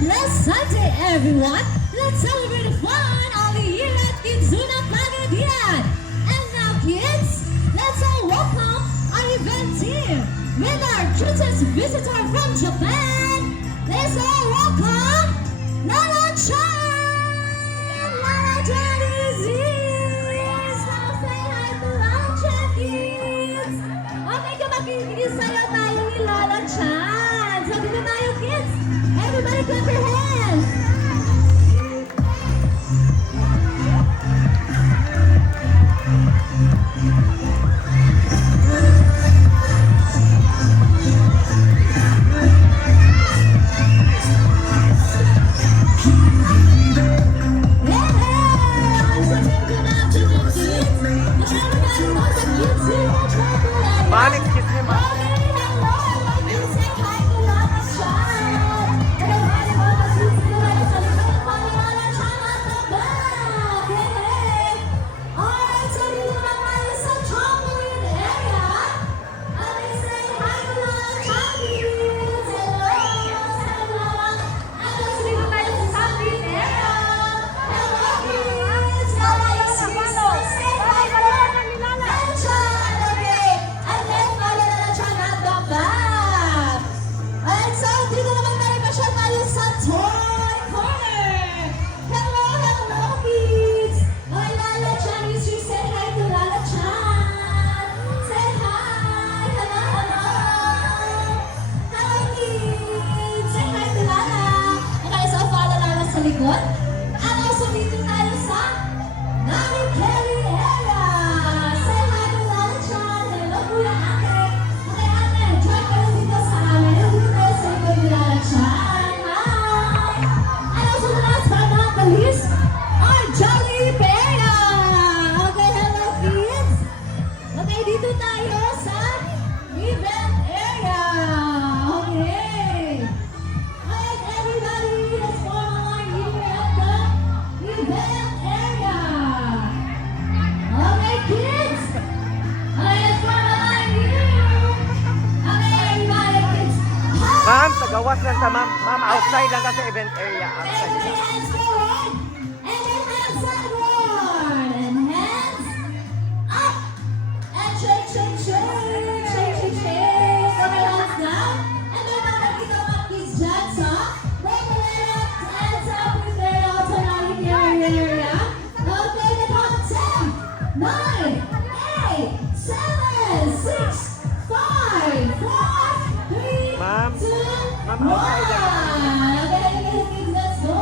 blessed Sunday, everyone! Let's celebrate the fun of the year at Kizuna Pagadian! And now, kids, let's all welcome our event team with our cutest visitor from Japan! Let's all welcome Lala-chan! Lala-chan is here! So say hi to Lala-chan, kids! Okay, kapag-isayaw tayo ni Lala-chan! So dito tayo, kids! Everybody clap your hands! Malik, kiss me, Ma. Likod. At also dito tayo sa Nani Kelly area. Say hi to Lala-chan. Hello po na ate. Okay ate, join kayo dito sa amin. Dito tayo sa likod ni Lala-chan. Hi! And also last but not the least, our Jolly Pera. Okay, hello kids. Okay, dito tayo sa event area. Okay. Alright everybody, let's form a line here at the event area. Okay kids. Alright, let's form a line here. Okay everybody, kids. Ma'am, tagawas lang sa ma'am. Ma'am, outside lang kasi event area. Outside Every lang. hands forward. And then hands sideward. And hands up. And shake, shake, shake. Shake, shake, shake. Okay, hands down. And then makikita mo mga kids dyan sa right left hands up with their autonomic area. Okay, the count of 10, 9, 8, 7, 6, 5, 4, 3, Ma'am, 2, ma'am, outside lang. Okay, kids, let's go.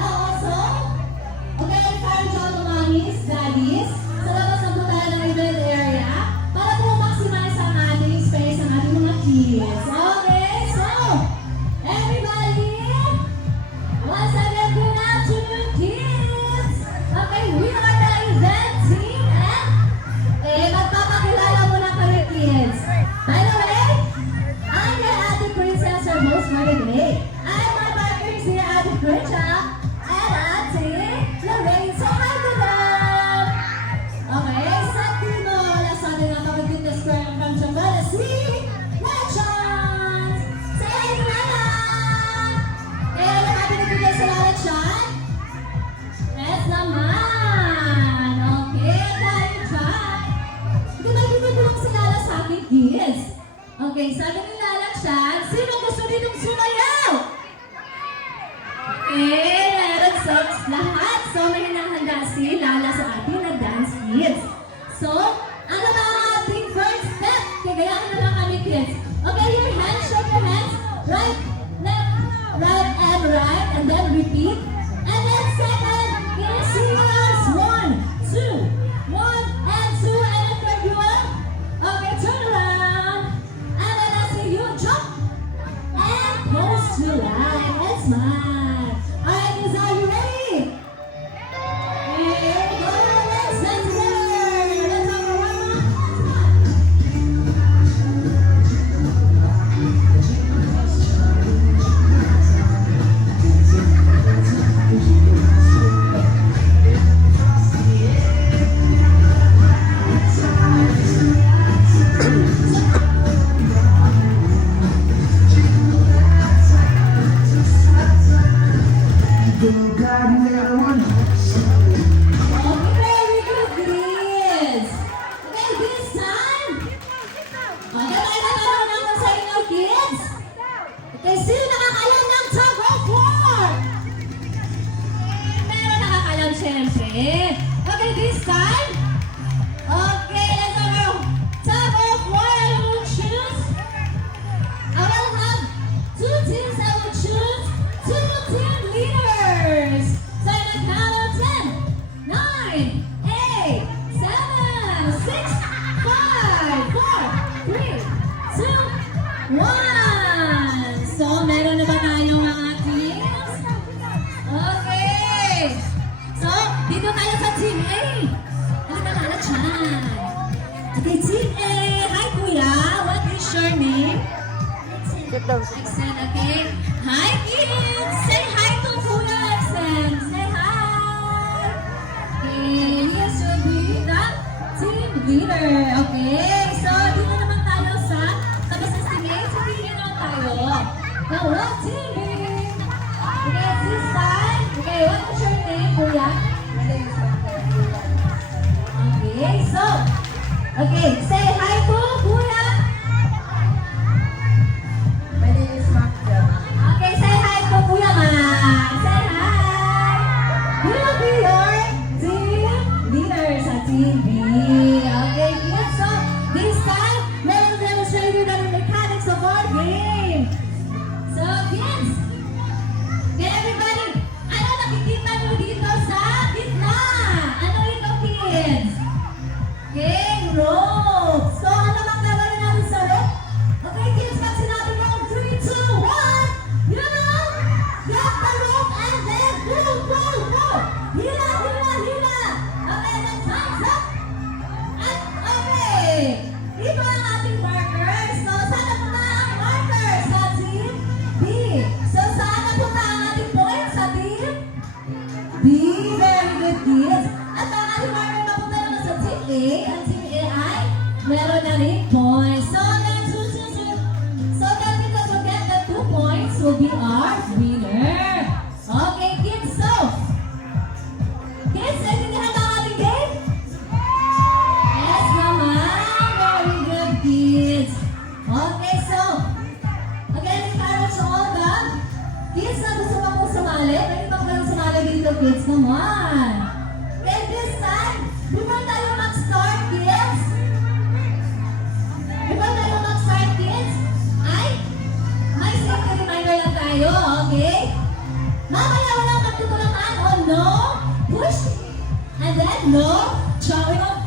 And also, okay, encourage all the mommies, daddies, sa labas na po tayo ng event area para po maximize ang ating space ng ating mga kids. Okay, so, everybody, once again, good afternoon, kids. Okay, we are the event team and magpapakilala muna kami, kids. By the way, I'm your Ate Princess, your host for today. I'm my partners here, Ate Pricha and Ate Lorraine. Say hi to them! Okay, second mula sa ating nakapagpintas from Chambala, si Lala-chan! Say hi to Lala! Kaya yung ating nabigay sa Lala-chan? Yes naman! Okay, dahil dyan, gumagigil ko lang si Lala sa ating kids. Okay, sabi ni Lala-chan, sino gusto ditong sumayaw? Okay, meron sa lahat. So, may hinahanda si Lala sa ating na dance kids. So, ano ba ang ating first step? Kagayahan na lang kami kids. Okay, your hands, shake your hands. Right, left, right, and right. And then repeat. And then second, in sequence. 1, 2, 1, and 2. And then third one. Okay, turn around. And then I see you jump. And pose to right. And smile. Alright, kids, are you ready? Here we go. Let's dance together. Let's have a warm-up. sino nakakalam ng tug of war? Meron nakakalam, syempre. Okay, this time. Okay, let's go. Tug of war, I will choose. I will have two teams. I will choose two team leaders. So in a count of 10, 9, 8, 7, 6, 5, 4, 3, 2, 1. So meron na ba tayo mga teams? Okay. So, dito tayo sa Team A. Ano ba tayo dyan? Okay, Team A. Hi, Kuya. What is your name? Exen, okay. Hi, kids. Say hi to Kuya Exen. Say hi. Okay, yes, you'll be the team leader. Okay, so dito naman tayo sa Team A. Sa Team A naman tayo. Hello, Team B. Okay, this time. Okay, what is your name, Kuya? Okay, so, okay, say hi to Kuya. Okay, say hi to Kuya Man. Say hi. He will be your team leader sa Team B. Okay, kids, so this time, we'll demonstrate you the mechanics of our game. So, kids, okay, everybody, ano nakikita nyo dito sa gitna? Ano ito, kids? Okay, rope. So, ano bang gagawin natin sa rope? Okay, kids, pag sinabi mo 3, 2, 1, you know, get the rope and then pull, pull, pull. Hila, hila, hila. Okay, then time's up. At, okay, ito ang ating markers. So, saan napunta ang markers sa Team B? So, saan napunta ang ating points sa Team B? Very good, kids. At ang ating marker napunta naman sa Team A. Ang Team A ay meron na rin points. So, that because we get the 2 points will be our winner. Okay, kids, so, kids, naintindihan ba ang ating game? Yes naman. Very good, kids. Okay, so, again, encourage all the kids na gusto pa pong sumali. Pwede pa kayong sumali dito, kids. Come on. Okay, this time, before tayo mag-start, kids, ay, may safety reminder lang tayo, okay? Mamaya walang pagtutulakan o no push, and then no showing off,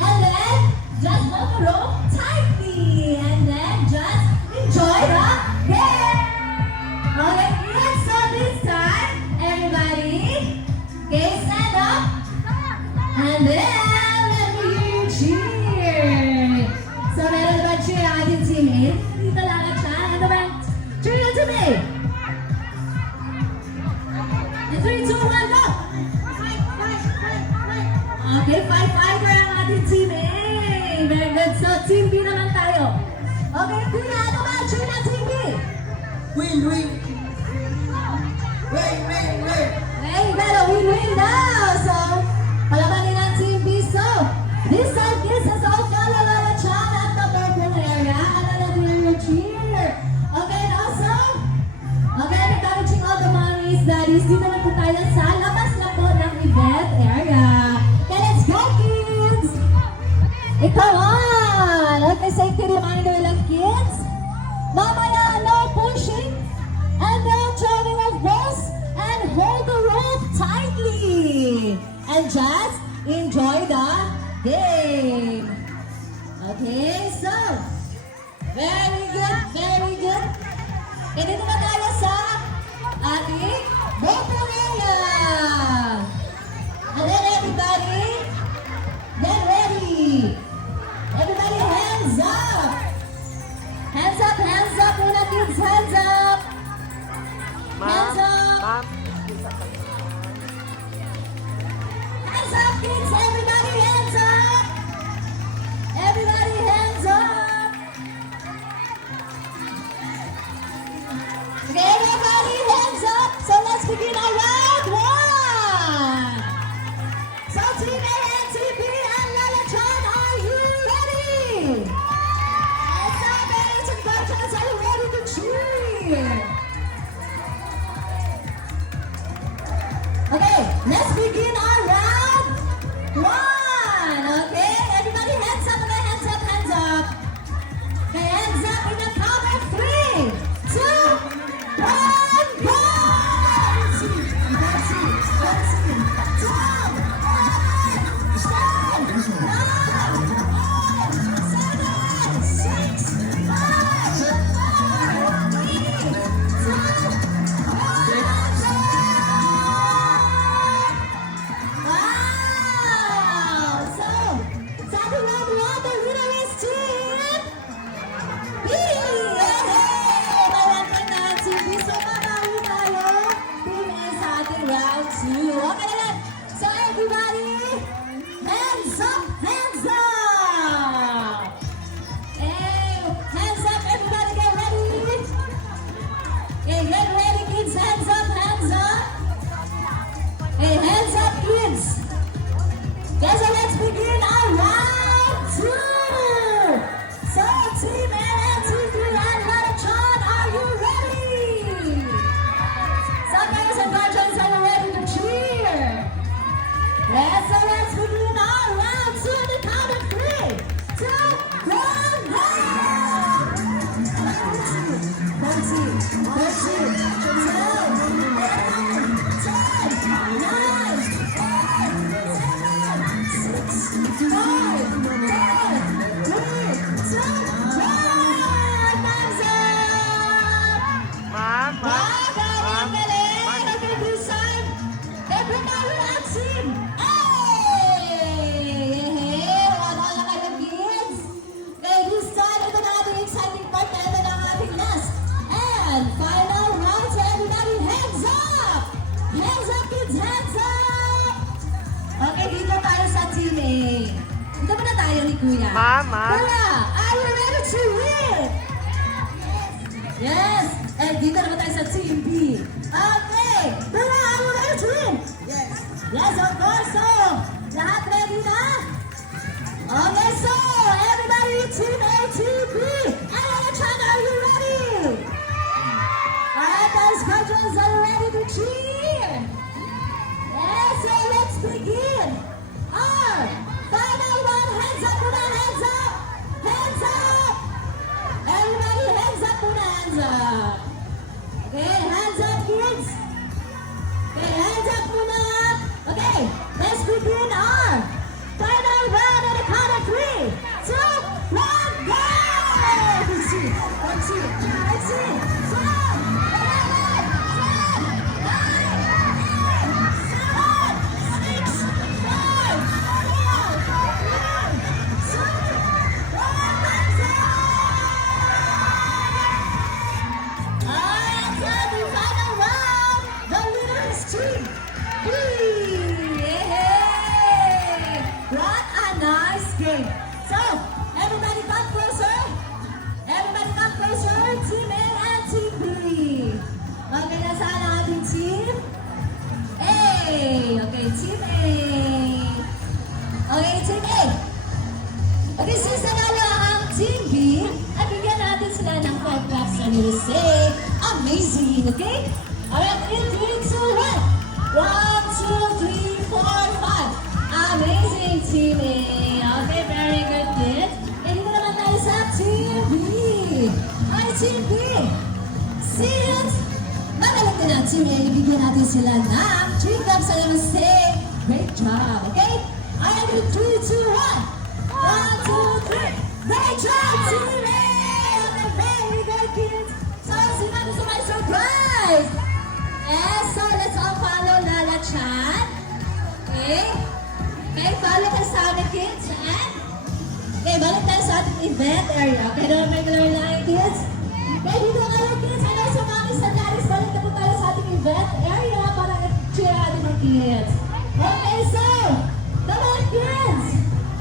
and then just hold the rope tightly, and then just enjoy the game. Okay, kids, so this time, everybody, okay, stand up, and then let me hear you cheer. So, meron ba cheer ang ating Team A? Dito lang at siya. Ano ba yung cheer yung Team A? In 3, 2, 1, go! Okay, 5-5 ang ating Team A. Very good. So, Team B naman tayo. Okay, Kuya, ano ba ang cheer ng Team B? Win, win. Win, win, win. Hey, pero win-win daw. So, palabanin ang Team B. So, this time, kids, is all Kalala Chan at the purple area. And then we'll cheer. Okay, and also, okay, encouraging all the mommies, daddies, dito na po tayo sa labas na po ng event area. Okay, let's go, kids! Come on! Okay, safety reminder lang, kids. Mamaya, no pushing and no throwing of balls, and hold the rope tightly. And just enjoy the game. Okay, so, very good, very good. E dito na tayo sa ating vocal area. And then everybody, get ready. Everybody hands up. Hands up muna kids, hands up. Hands up. Hands up kids, everybody hands up. Everybody hands up. Okay, everybody hands up. So let's begin our round one. So Team A and Team B and Lala Chan, are you ready? Yes, our parents and coaches, are you ready to cheer? cheer. Okay, let's begin our round one. Okay, everybody hands up, okay, hands up, hands up. Okay, hands up in the count of 3, 2, 1, go! Wow! So, sabi round one, the winner is Team B! Yay! Malaki na Team B. So, mamawi tayo. Team A sa ating round 2. Okay na lang. So, everybody, hands up, hands up! Hey, hands up, everybody, get ready. Okay, get ready, kids. Hands up, hands up. Hey, hands up, kids. Okay, so let's begin our round 2. So, Team A and Team B and Lalachan, are you ready? So, parents and guardians, are you ready to cheer? Yes, so let's begin our round 2 on the count of 3, 2, 1, go! 'Yan! Final round, so everybody hands up! Hands up, kids! Hands up! Okay, dito tayo sa team A. Dito muna tayo ni Kuya. Mama. Kuya, are you ready to win? Yes! And dito naman tayo sa team B. Okay! Kuya, are you ready to win? Yes. Yes, of course! So, lahat ready na? Okay, so, everybody, team A, team B, and Alexander, are you ready? Alright, those patrons are ready to cheer. Yes, so let's begin. Our final one, hands up, muna, hands up. Hands up. Everybody, hands up, muna, hands up. Okay, hands up, kids. Okay, hands up, muna. Okay, let's begin our final round at the count of 3, 2, 1, go! Let's see, let's see, let's see. 5 you say amazing, okay? Alright, in 3, 2, 1. 1, 2, 3, 4, 5. Amazing, Team A. Okay, very good, kids. And dito naman tayo sa Team B. Ay, Team B. Since magaling din ang Team A, ibigyan natin sila ng 3 cups and I say, great job, okay? Alright, in 3, 2, 1. 1, 2, 3. Great job, Team A! Okay, very good, kids. So, sino gusto may surprise? Yes, so let's all follow Lala Chan. Okay? Okay, follow ka sa amin, kids. And, okay, balik tayo sa ating event area. Okay, don't make it line, kids. Okay, dito kayo, kids. I know sa mga sa daddies, balik na po tayo sa ating event area para cheer natin mga kids. Okay, so, come on, kids.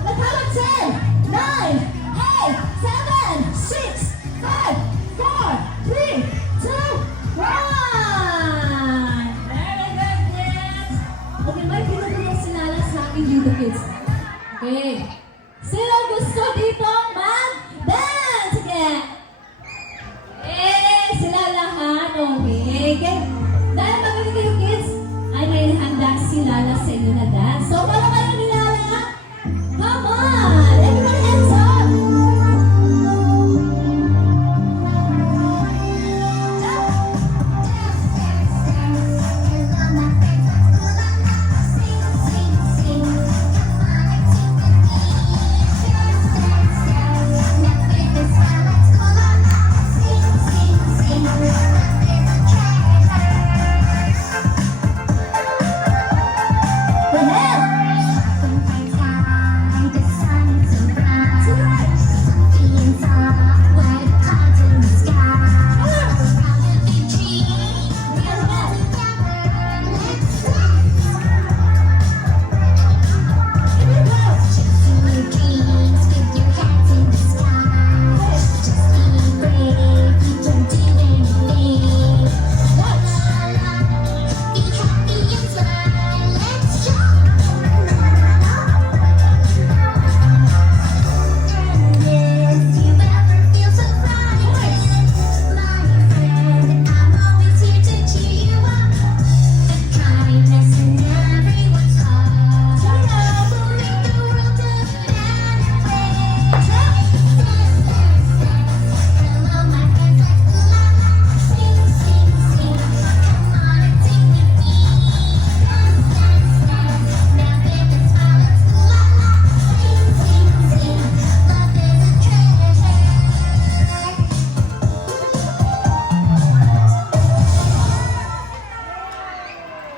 Let's have a 10, 9, 8, 7, 6, 5, 4, 3, 2, 1. Very good, kids. Okay, may pinagulong si Lala sa akin dito, kids. Okay. Sino gusto dito mag-dance again? Eh, sila lahat. si Lala sa inyo na dance. So, paano kayo ni Lala? Come on! Everybody hands up!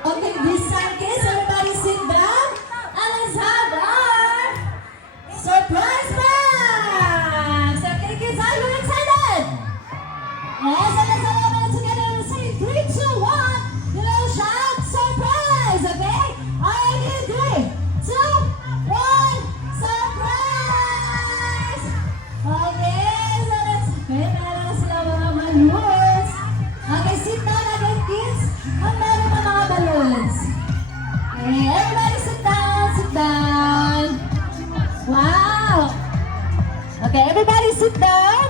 Okay, this time, kids, everybody sit down. And let's have our surprise bags. Okay, kids, are you excited? Yes, and let's all of us together and say 3, 2, 1. You know, shout surprise, okay? Alright, in 3, 2, 1, surprise! Okay, so let's prepare na sila mga balloons. Okay, sit down again, kids. Ang meron pa mga balloons. Okay, everybody sit down, sit down. Wow! Okay, everybody sit down.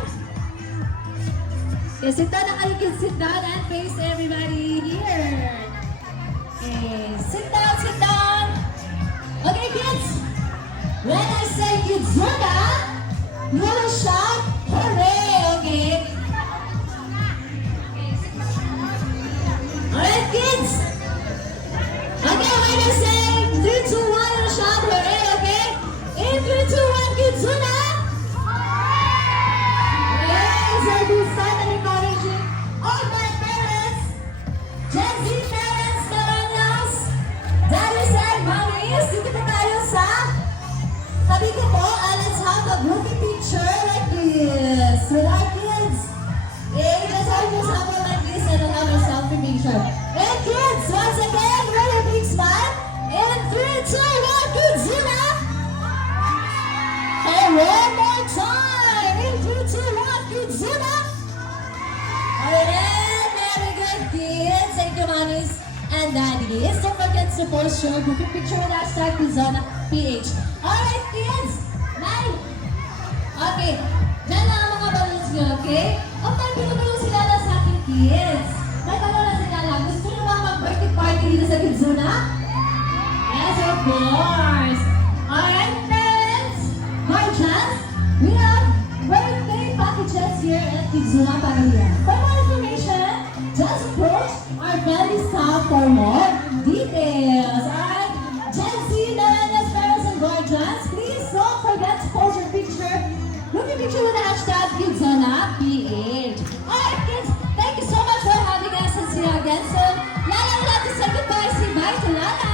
Okay, sit down na kayo, kids. Sit down and face everybody here. Okay, sit down, sit down. Okay, kids. When I say Kidzuna, you will shout, hooray, okay? Alright, kids. Okay, when I say 3, 2, 1, you shout, hooray, okay? In 3, 2, 1, Kidzuna. Okay, so this time I'm encouraging all my parents, Gen Z parents, millennials, daddies and mommies, dito na tayo sa tabi ko po, and let's have a grouping picture like this with our kids. Okay, let's have one like this and we'll have a selfie picture. And kids, once again, with a big smile. In 3, 2, 1, Kidzuna. And one more time. In 3, 2, 1, Kidzuna. Alright, very good, kids. Thank you, mommies and daddies. Don't forget to post your grouping picture with hashtag KidzonaPH. Alright, kids. Nine. Okay. Diyan lang ang mga balloons nyo, okay? Okay, pinubulo sila na sa ating kids. May balloon na sila lang. Gusto nyo ba mag-birthday party dito sa Kidzuna? Yes, of course. Alright, parents. Guardians, we have birthday packages here at Kidzuna Pavilion. For more information, just approach our friendly staff for more details. Alright, Gen Z, millennials, parents, and guardians, please don't forget to post your picture. Group your picture with the hashtag KidzonaPH. Alright, kids, thank you so much for having us and see you again soon. Lala, we'd like to say goodbye. Say bye to Lala.